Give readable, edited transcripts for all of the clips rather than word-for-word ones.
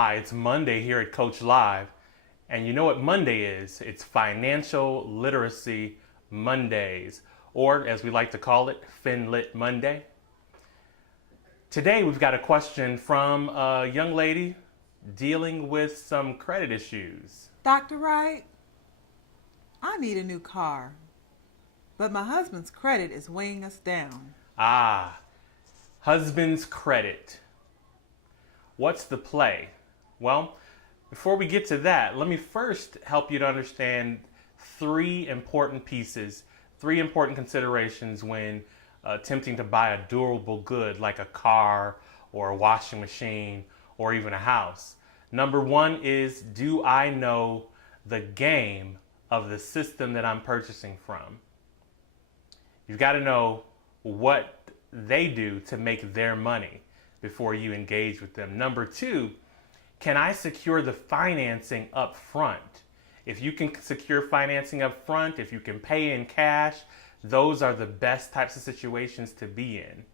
Hi, it's Monday here at COACHLive, and you know what Monday is? It's Financial Literacy Mondays, or as we like to call it, FinLit Monday. Today we've got a question from a young lady dealing with some credit issues. Dr. Wright, I need a new car, but my husband's credit is weighing us down. Ah, husband's credit. What's the play? Well, before we get to that, let me first help you to understand three important pieces, three important considerations when attempting to buy a durable good like a car or a washing machine or even a house. Number one is, do I know the game of the system that I'm purchasing from? You've got to know what they do to make their money before you engage with them. Number two, can I secure the financing up front? If you can secure financing up front, if you can pay in cash, those are the best types of situations to be in.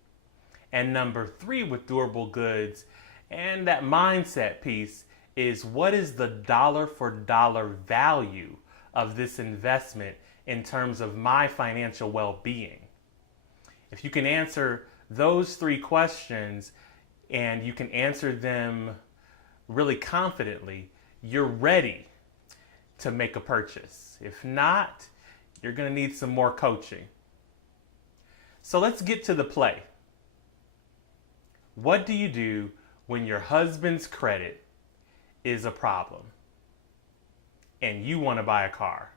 And number three, with durable goods and that mindset piece, is what is the dollar for dollar value of this investment in terms of my financial well-being? If you can answer those three questions and you can answer them really confidently, you're ready to make a purchase. If not, you're going to need some more coaching. So let's get to the play. What do you do when your husband's credit is a problem and you want to buy a car?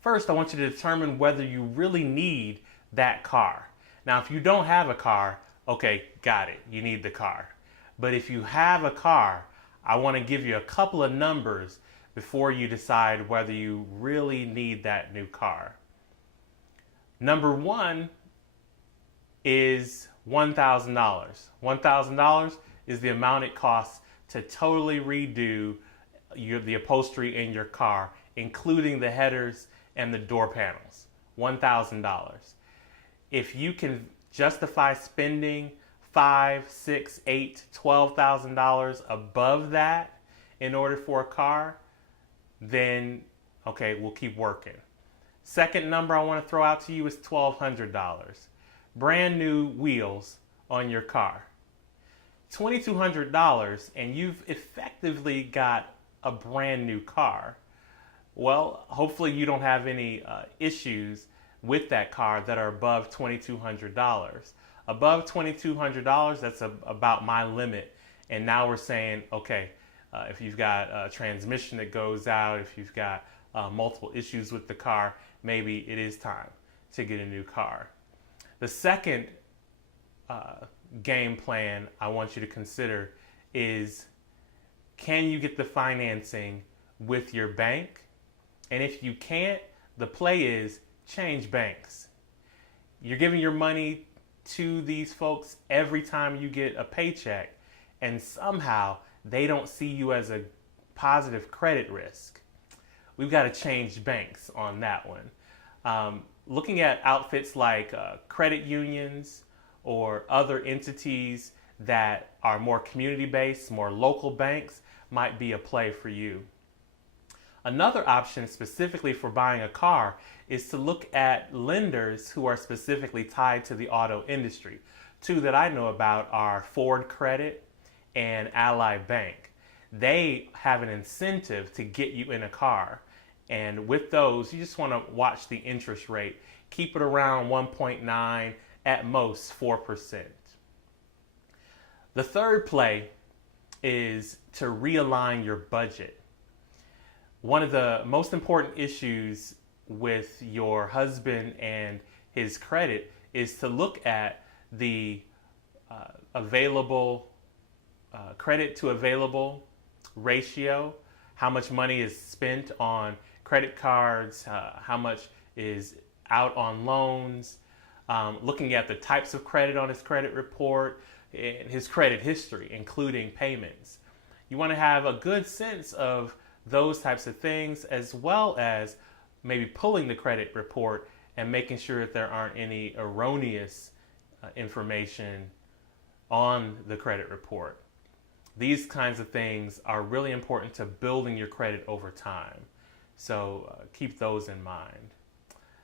First, I want you to determine whether you really need that car. Now, if you don't have a car, okay, got it, you need the car. But if you have a car, I want to give you a couple of numbers before you decide whether you really need that new car. Number one is $1,000. $1,000 is the amount it costs to totally redo the upholstery in your car, including the headers and the door panels. $1,000. If you can justify spending $5,000, $6,000, $8,000, $12,000 above that in order for a car, then okay, we'll keep working. Second number I want to throw out to you is $1,200. Brand new wheels on your car. $2,200 and you've effectively got a brand new car. Well, hopefully you don't have any issues with that car that are above $2,200. Above $2,200, that's about my limit. And now we're saying, okay, if you've got a transmission that goes out, if you've got multiple issues with the car, maybe it is time to get a new car. The second game plan I want you to consider is, can you get the financing with your bank? And if you can't, the play is change banks. You're giving your money to these folks every time you get a paycheck, and somehow they don't see you as a positive credit risk. We've got to change banks on that one. Looking at outfits like credit unions or other entities that are more community-based, more local banks, might be a play for you. Another option specifically for buying a car is to look at lenders who are specifically tied to the auto industry. Two that I know about are Ford Credit and Ally Bank. They have an incentive to get you in a car. And with those, you just want to watch the interest rate. Keep it around 1.9, at most 4%. The third play is to realign your budget. One of the most important issues with your husband and his credit is to look at the available credit to available ratio, how much money is spent on credit cards, how much is out on loans, looking at the types of credit on his credit report, and his credit history, including payments. You want to have a good sense of those types of things, as well as maybe pulling the credit report and making sure that there aren't any erroneous information on the credit report. These kinds of things are really important to building your credit over time. So keep those in mind.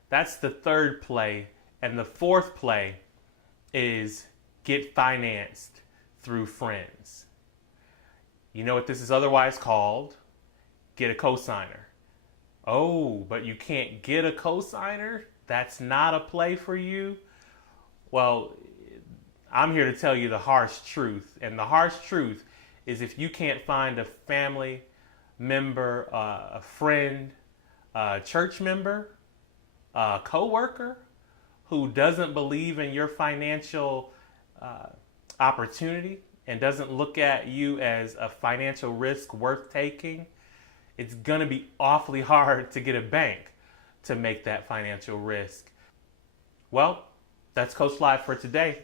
That's the third play. And the fourth play is get financed through friends. You know what this is otherwise called? Get a cosigner. Oh, but you can't get a cosigner? That's not a play for you? Well, I'm here to tell you the harsh truth. And the harsh truth is if you can't find a family member, a friend, a church member, a coworker who doesn't believe in your financial opportunity and doesn't look at you as a financial risk worth taking, it's going to be awfully hard to get a bank to make that financial risk. Well, that's COACHLive for today.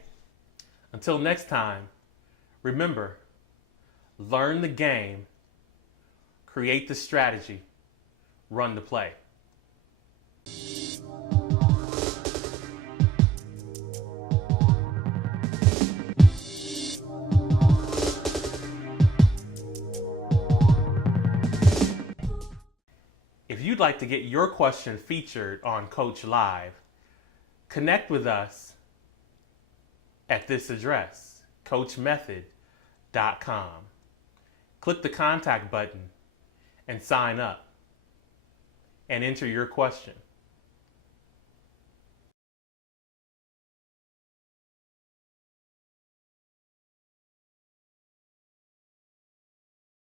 Until next time, remember, learn the game, create the strategy, run the play. If you'd like to get your question featured on COACHLive, connect with us at this address, coachmethod.com. Click the contact button and sign up and enter your question.